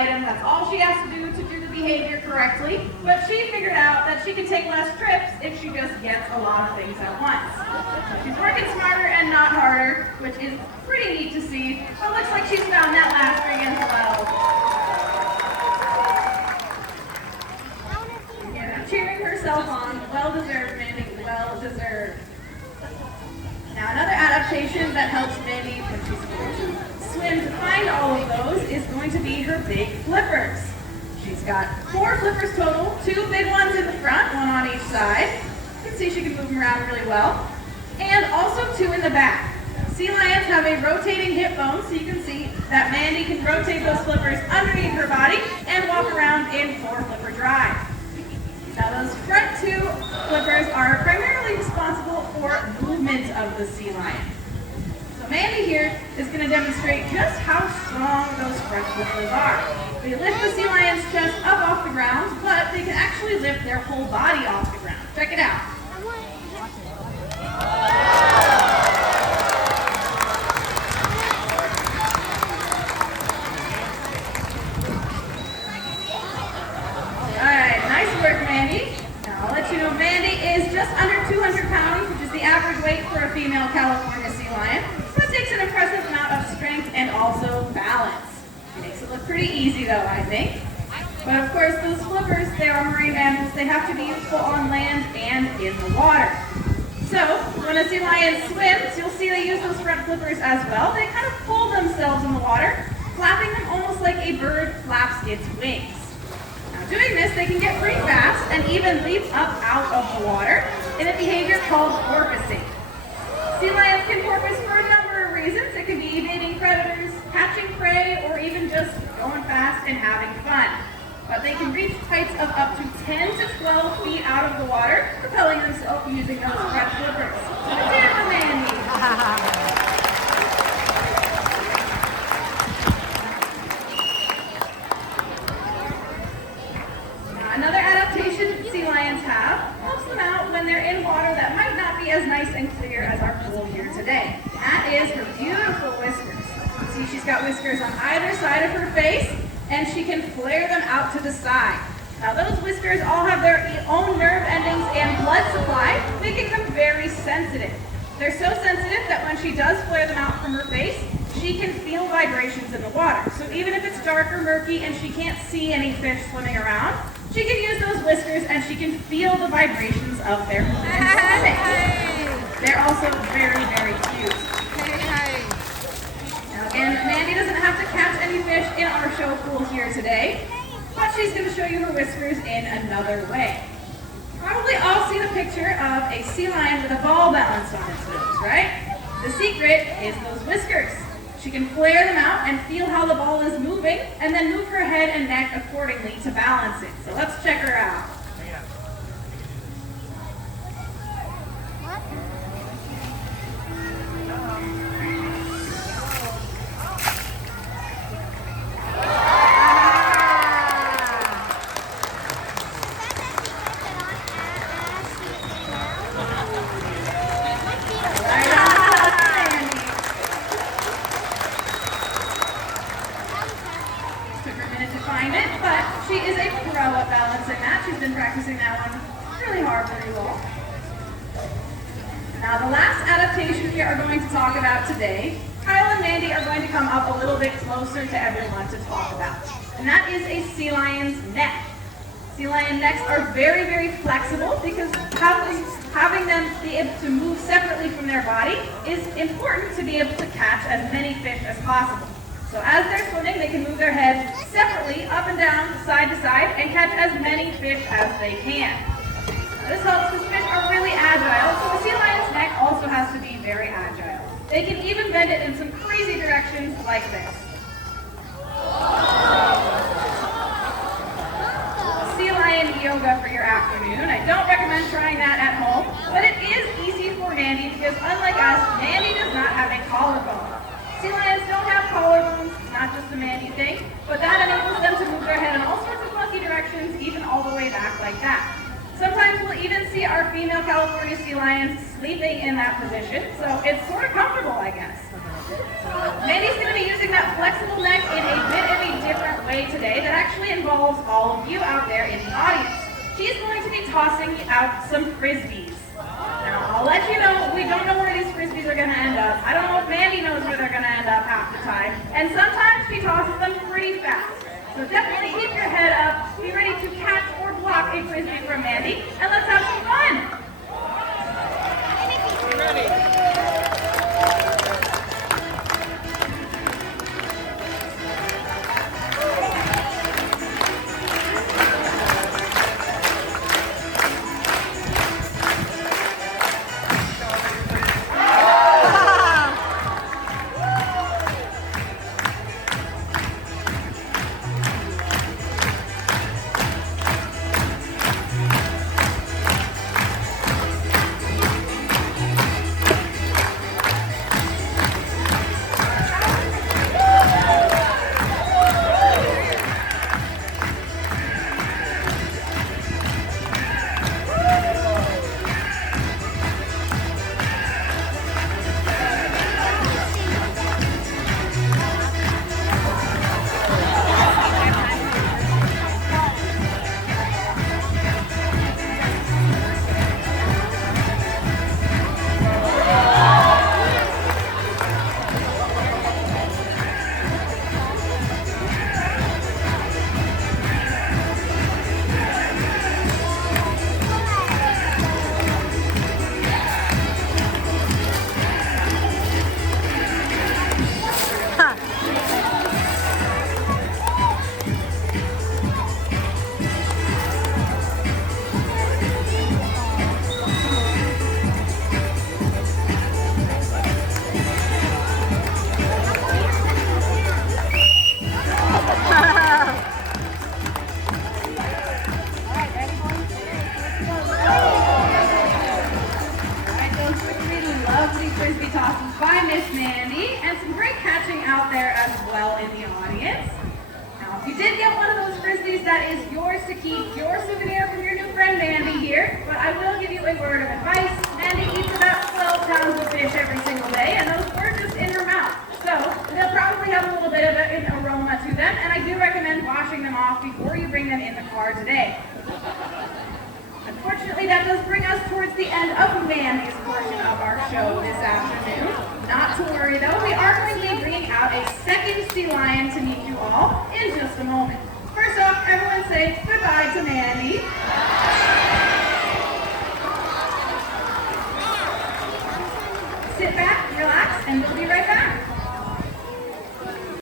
item. That's all she has to do the behavior correctly. But she figured out that she could take less trips if she just gets a lot of things at once. She's working smarter and not harder, which is pretty neat to see. But looks like she's found that last ring as well. Yeah, cheering herself on. Well-deserved, Mandy. Well-deserved. Now, another adaptation that helps Mandy when she's going to swim to find all of those is going to be her big flippers. She's got 4 flippers total, 2 big ones in the front, 1 on each side. You can see she can move them around really well. And also 2 in the back. Sea lions have a rotating hip bone, so you can see that Mandy can rotate those flippers underneath her body and walk around in 4 flipper drive. Now those front 2 flippers are primarily responsible for movement of the sea lion. So Mandy here is going to demonstrate just how strong those front flippers are. They lift the sea lion's chest up off the ground, but they can actually lift their whole body off the ground. Check it out. You know, Mandy is just under 200 pounds, which is the average weight for a female California sea lion. So it takes an impressive amount of strength and also balance. It makes it look pretty easy though, I think. But of course, those flippers, they are marine mammals. They have to be useful on land and in the water. So when a sea lion swims, you'll see they use those front flippers as well. They kind of pull themselves in the water, flapping them almost like a bird flaps its wings. Doing this, they can get pretty fast and even leap up out of the water in a behavior called porpoising. Sea lions can porpoise for a number of reasons. It can be evading predators, catching prey, or even just going fast and having fun. But they can reach heights of up to 10 to 12 feet out of the water, propelling themselves using those front flippers. So let's see it for Mandy. Another adaptation sea lions have helps them out when they're in water that might not be as nice and clear as our pool here today. That is her beautiful whiskers. See, she's got whiskers on either side of her face, and she can flare them out to the side. Now those whiskers all have their own nerve endings and blood supply, making them very sensitive. They're so sensitive that when she does flare them out from her face, she can feel vibrations in the water. So even if it's dark or murky and she can't see any fish swimming around, she can use those whiskers and she can feel the vibrations of their swimming. They're also very, very cute. Now again, Mandy doesn't have to catch any fish in our show pool here today, but she's going to show you her whiskers in another way. Probably all seen a picture of a sea lion with a ball balanced on its nose, right? The secret is those whiskers. She can flare them out and feel how the ball is moving, and then move her head and neck accordingly to balance it. So let's check her out. She is a pro at balancing that. She's been practicing that one really hard, very well. Now the last adaptation we are going to talk about today, Kyle and Mandy are going to come up a little bit closer to everyone to talk about. And that is a sea lion's neck. Sea lion necks are very, very flexible because having them be able to move separately from their body is important to be able to catch as many fish as possible. So as they're swimming, they can move their heads separately, up and down, side to side, and catch as many fish as they can. This helps because fish are really agile, so the sea lion's neck also has to be very agile. They can even bend it in some crazy directions like this. Sea lion yoga for your afternoon. I don't recommend trying that at home, but it is easy for Mandy because unlike us, Mandy does not have a collarbone. Sea lions don't have collarbones, it's not just a Mandy thing, but that enables them to move their head in all sorts of funky directions, even all the way back like that. Sometimes we'll even see our female California sea lions sleeping in that position, so it's sort of comfortable, I guess. Mandy's going to be using that flexible neck in a bit of a different way today that actually involves all of you out there in the audience. She's going to be tossing out some frisbees. Now, I'll let you know, we don't know where these frisbees are going to end up. I don't know if Mandy knows where they're going to end up half the time. And sometimes she tosses them pretty fast. So definitely keep your head up, be ready to catch or block a frisbee from Mandy, and let's have some fun! Ready? Frisbee tosses by Miss Mandy, and some great catching out there as well in the audience. Now, if you did get one of those Frisbees, that is yours to keep, your souvenir from your new friend Mandy here, but I will give you a word of advice. Mandy eats about 12 pounds of fish every single day, and those were just in her mouth. So, they'll probably have a little bit of an aroma to them, and I do recommend washing them off before you bring them in the car today. Unfortunately, that does bring us towards the end of Mandy's portion of our show this afternoon. Not to worry though, we are going to be bringing out a second sea lion to meet you all in just a moment. First off, everyone say goodbye to Mandy. Sit back, relax, and we'll be right back.